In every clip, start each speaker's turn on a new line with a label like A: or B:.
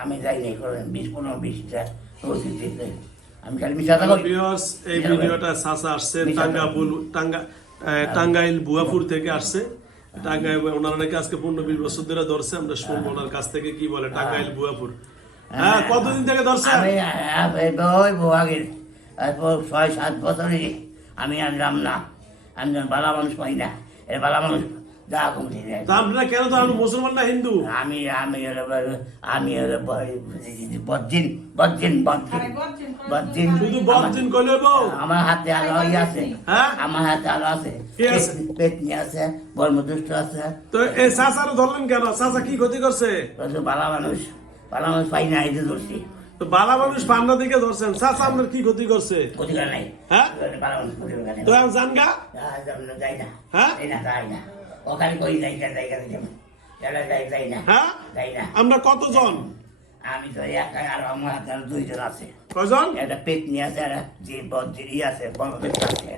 A: আমি যাই নাই করেন বিশ পনেরো বিশটা দিতে আমি খালি মিশা থাকো
B: ভিউয়ার্স এই ভিডিওটা সাসা আসছে
A: মিশা
B: টাঙ্গা আহ, টাঙ্গাইল বুয়াপুর থেকে আসছে। টাঙ্গাইল ওনারা নাকি আজকে পনেরো বিশ বছর ধরে ধরছে আমরা শুনব ওনার কাছ থেকে কি বলে টাঙ্গাইল বুয়াপুর। হ্যাঁ। কতদিন থেকে ধরছে?
A: ওই তারপর ছয় সাত বছরে আমি আনলাম না। আমি বালা মানুষ পাই না। এ বালা মানুষ
B: আপনারা কেন তো আমরা মুসলমান না হিন্দু?
A: আমি আমি আমি হলো ব- বজ্জিন বজ্জিন বজ্জিন বজ্জিন
B: শুধু বদিন কইলে
A: আমার হাতে আলো আছে
B: হ্যাঁ?
A: আমার হাতে আলো আছে
B: কি আছে?
A: পেট- পেটনি আছে বর্মদুষ্ট আছে।
B: তো এই চাচারও ধরলেন কেন? চাচা কি ক্ষতি করছে?
A: বালা মানুষ বালা মানুষ পাই না এই ধরছি।
B: তো বালা মানুষ পান্না দিকে ধরছেন। চাচা আপনার কি ক্ষতি করছে?
A: অধিকার নাই।
B: হ্যাঁ? তো জানগা?
A: যাই না।
B: হ্যাঁ?
A: ওখানে কই যাই না যাই না যাই যাই না
B: হ্যাঁ?
A: যাই না।
B: আমরা কতজন?
A: আমি তো একা আর আমার হাতে দুইজন আছে।
B: কয়জন?
A: একটা পেটনি আছে আর যে বদ্রি আছে বর্মদুষ্ট আছে।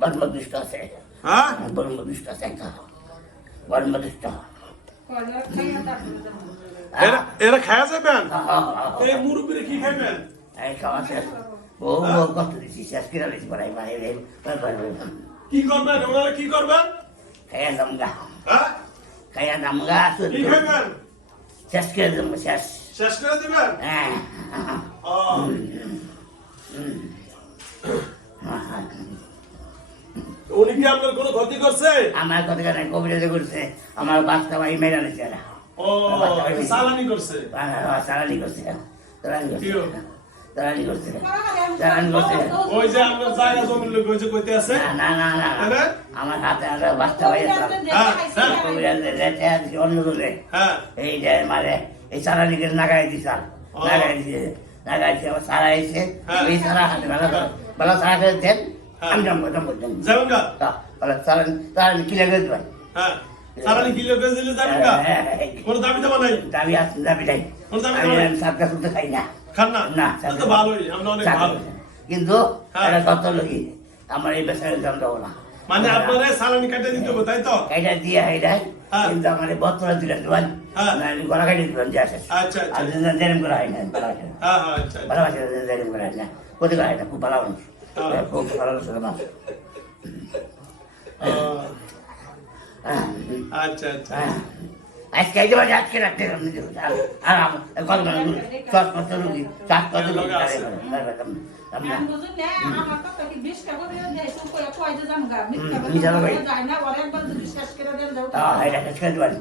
A: বর্মদুষ্ট আছে।
B: হ্যাঁ?
A: বর্মদুষ্ট আছে একটা বর্মদুষ্ট
B: এরা এরা খায়া যাবেন এই মুরব্বীরে কি খাইবেন?
A: এই আছে। ও কত দিচ্ছি শেষ
B: কি করবেন? ওনারা কি করবেন?
A: খাইয়া দামগা
B: হ্যাঁ
A: খাইয়া দামগা
B: কি খাইবেন
A: শেষ করে দেবো শেষ
B: শেষ করে দিবেন
A: হ্যাঁ
B: ও, উনি কি আপনার কোনো ক্ষতি করছে?
A: আমার কথা কেন? কবিরাজে করছে আমার বাচ্চা ভাই মেরা নিচ্ছে
B: ও সালানি করছে।
A: সারানি করছে। সারানি করছে।
B: কিও?
A: সারানি করছে সারানি করছে
B: ওই যে আপনার জায়গা জমির লোক ওই যে কইতে আছে?
A: না না না না। আমার হাতে একটা বাচ্চা ভাই আছে
B: হ্যাঁ
A: কবিরাজে রেটে আছে অন্য দূরে এই যে এই সারানিকে নাগাই দিছাল
B: ও।
A: নাগাই দিছে নাগাই দিছে আবার সারা এসে। এই সারা হাতে ভালো ভালো সারা করে দেন। আমি
B: যাবেন
A: সারা
B: হ্যাঁ। কি দিলে যাবেন দাবি দাবা নাই?
A: দাবি আছে দাবি নাই।
B: কোন দাবি নাই?
A: সাতটা শুনতে খাই না।
B: খান না
A: না
B: তো ভালোই আমরা অনেক ভালো
A: কিন্তু
B: হ্যাঁ।
A: এটা লোকই আমার এই বেসারে দাম দেবো না
B: মানে আপনারা সালানি কাটে দিতে হবে তাই তো
A: এটা দিয়ে এটা। কিন্তু আমার বত্তরা দিলেন দেবেন
B: হ্যাঁ।
A: গলা কাটি দিবেন যে আসে
B: আচ্ছা আচ্ছা
A: করা হয় না।
B: হ্যাঁ আচ্ছা আচ্ছা।
A: ভালোবাসে দেরেম করা হয় না ক্ষতি করা হয় না খুব ভালো
B: হ্যাঁ।
A: খুব ভালো মানুষ।
B: আচ্ছা আচ্ছা।
A: আজকে এই দেবো আজকে রাত্রে আপনি দেবো আর কত চাষ কত রুগী চাষ কত রুগী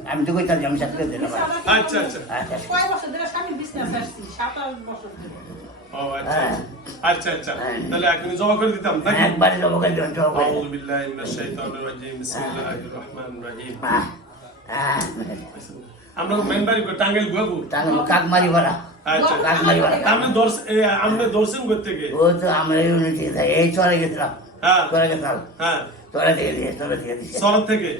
A: আমি তো। কইতাম আমি সাথে
B: আচ্ছা আচ্ছা।
A: আচ্ছা
B: আচ্ছা। তাহলে একদম জমা করে দিতাম আমরা মেম্বারি টাঙ্গাইল গুয়াবু
A: তাহলে কাক মারি বলা
B: আচ্ছা
A: কাক মারি বলা
B: আপনি দর্শ এ, আপনি দর্শন করতে গিয়ে
A: ও তো আমরা ইউনিটি এই চলে গেছিলাম
B: হ্যাঁ
A: চলে গেছিলাম
B: হ্যাঁ
A: চলে থেকে দিয়ে চলে থেকে দিচ্ছে
B: শরৎ থেকে?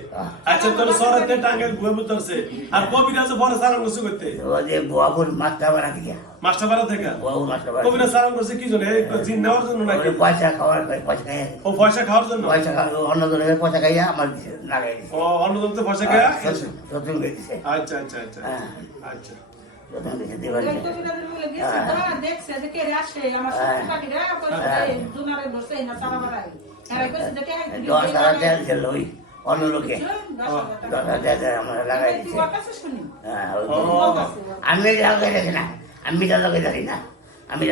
B: আচ্ছা তোর শরৎ থেকে টাঙ্গাইল গুয়াবু ধরছে আর কবিরাজ পরে সারান করছে করতে?
A: ও বুয়াপুর মাছটা বানা দিকে
B: থেকে?
A: বুয়াপুর
B: কবিরাজ সারান করছে কি জন্য? জিন নেওয়ার জন্য নাকি?
A: পয়সা খাওয়ার পয়সা
B: ও পয়সা খাওয়ার জন্য?
A: পয়সা খাওয়া অন্য জনের পয়সা খাইয়া আমার লাগাই
B: ও অন্য তো পয়সা খায় আচ্ছা আচ্ছা আচ্ছা আচ্ছা।
A: দিছে দশ হাজার ওই অন্য লোকে। দশ হাজার টাকা আমরা লাগাই হ্যাঁ, আমি না আমি না আমি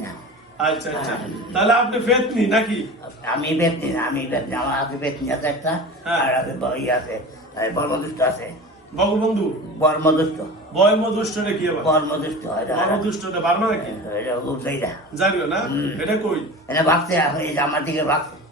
A: না।
B: আচ্ছা আচ্ছা। তাহলে আপনি ফেতনি নাকি?
A: আমি বেতনি না আমি বেতনি আমার হাতে বেতনি আছে একটা
B: হ্যাঁ।
A: আর আছে ব- ইয়ে আছে এই বর্মদুষ্ট আছে।
B: বঙ্গবন্ধু?
A: বর্মদুষ্ট।
B: বয় মধুষ্ট কি আবার?
A: বর্মদুষ্ট এটা
B: মধুষ্ট বার্মা নাকি?
A: এটা উজাইরা
B: জানিও না? এটা কই?
A: এটা এই আমার দিকে ভাগছে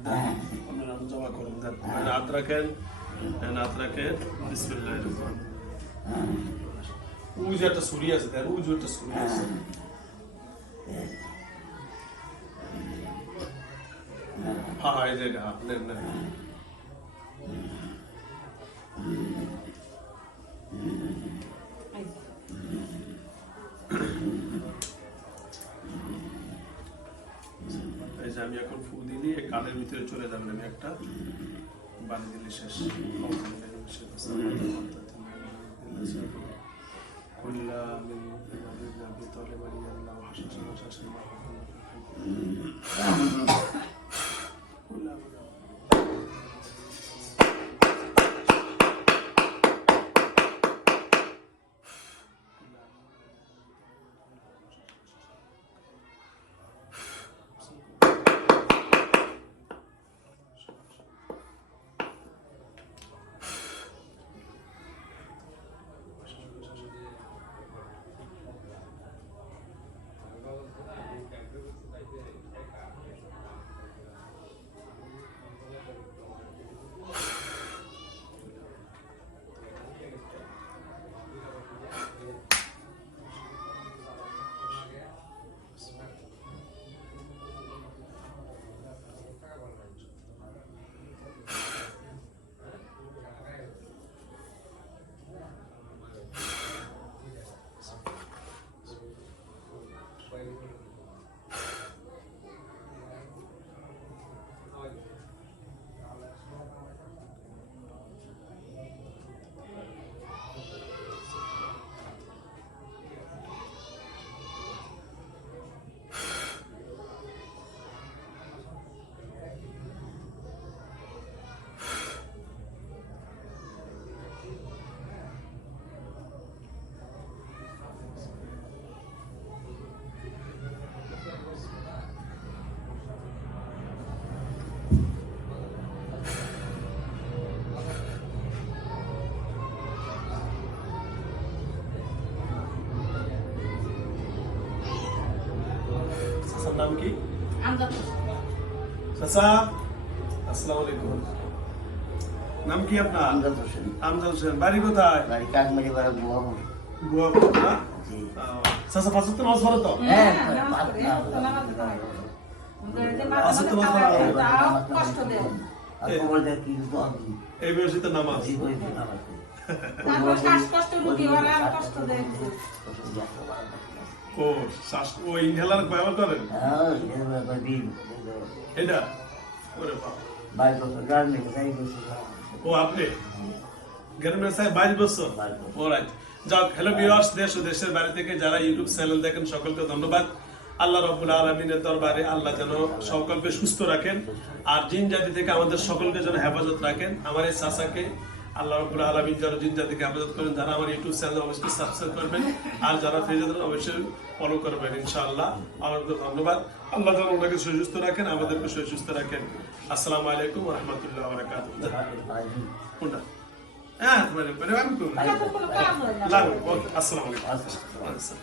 A: চাকরি দেন ওরা
B: আরো না
A: না।
B: আপনার শেষ করলো আর
A: না,
B: আমরা
A: না, না, বলা, বলা, বলা, বলা, বলা।
B: আরো পিস নামেন আরো পিস নামেন পিস নামেন আমরা আমি শেষ করি। আরো পিস নামেন আরো পিস নামেন আরো পিস নামেন
A: হ্যাঁ, হ্যাঁ, হ্যাঁ।
B: আউযু বিল্লাহি মিনাশ শাইতানির রাজিম বিসমিল্লাহির রহমানির রহিম আপনারা নাম জমা করুন দেন হাত রাখেন হাত রাখেন বিসমিল্লাহির রহমানির রহিম ওই যে একটা ছুরি আছে দেখ ওই যে একটা ছুরি আছে হ্যাঁ হ্যাঁ এই যে এটা হ্যাঁ, নেন নেন ভিতরে চলে যাবেন আমি একটা বাড়ি দিলে শেষ। কুল্লা মিন আল্লাহ হাসাস নাম কি? চাচা আসসালামু আলাইকুম। নাম কি আপনার?
A: আমজাদ হোসেন।
B: আমজাদ হোসেন। বাড়ি কোথায়?
A: বাড়ি কাকমারি বাড়া। গুয়াপুর
B: গুয়াপুর না? চাচা পাঁচ নামাজ পড়ো তো?
A: হ্যাঁ
C: তোমার কষ্ট দেয়
A: আর খবর দেখ কি তো আমি
B: এই বয়সে তো নামাজ।
A: জি করি তো নামাজ।
C: তারপর শ্বাসকষ্ট ওরা কষ্ট দেয়
B: ও শ্বাস ও ইনহেলার ব্যবহার করেন
A: হ্যাঁ এটা?
B: ওরে ও আপনি? গ্রামের সাহেব বাইশ বছর?
A: বাইশ বছর।
B: যাক হ্যালো ভিউয়ার্স দেশ ও দেশের বাইরে থেকে যারা ইউটিউব চ্যানেল দেখেন সকলকে ধন্যবাদ। আল্লাহ রব্বুল আলমিনের দরবারে আল্লাহ যেন সকলকে সুস্থ রাখেন। আর জিন জাতি থেকে আমাদের সকলকে যেন হেফাজত রাখেন। আমার এই চাচাকে আল্লাহ রব্বুল আলমিন যেন জিন জাতিকে হেফাজত করেন যারা আমার ইউটিউব চ্যানেল অবশ্যই সাবস্ক্রাইব করবেন। আর যারা ফেসবুক অবশ্যই ফলো করবেন ইনশাআল্লাহ। আমাদের ধন্যবাদ। আল্লাহ যেন ওনাকে সুস্থ রাখেন আমাদেরকে সুস্থ রাখেন। আসসালামু আলাইকুম রহমতুল্লাহ বারাকাতুহ। হ্যাঁ
C: হয়
B: ওকে আসসালামু আলাইকুম।
A: আচ্ছা।
B: আচ্ছা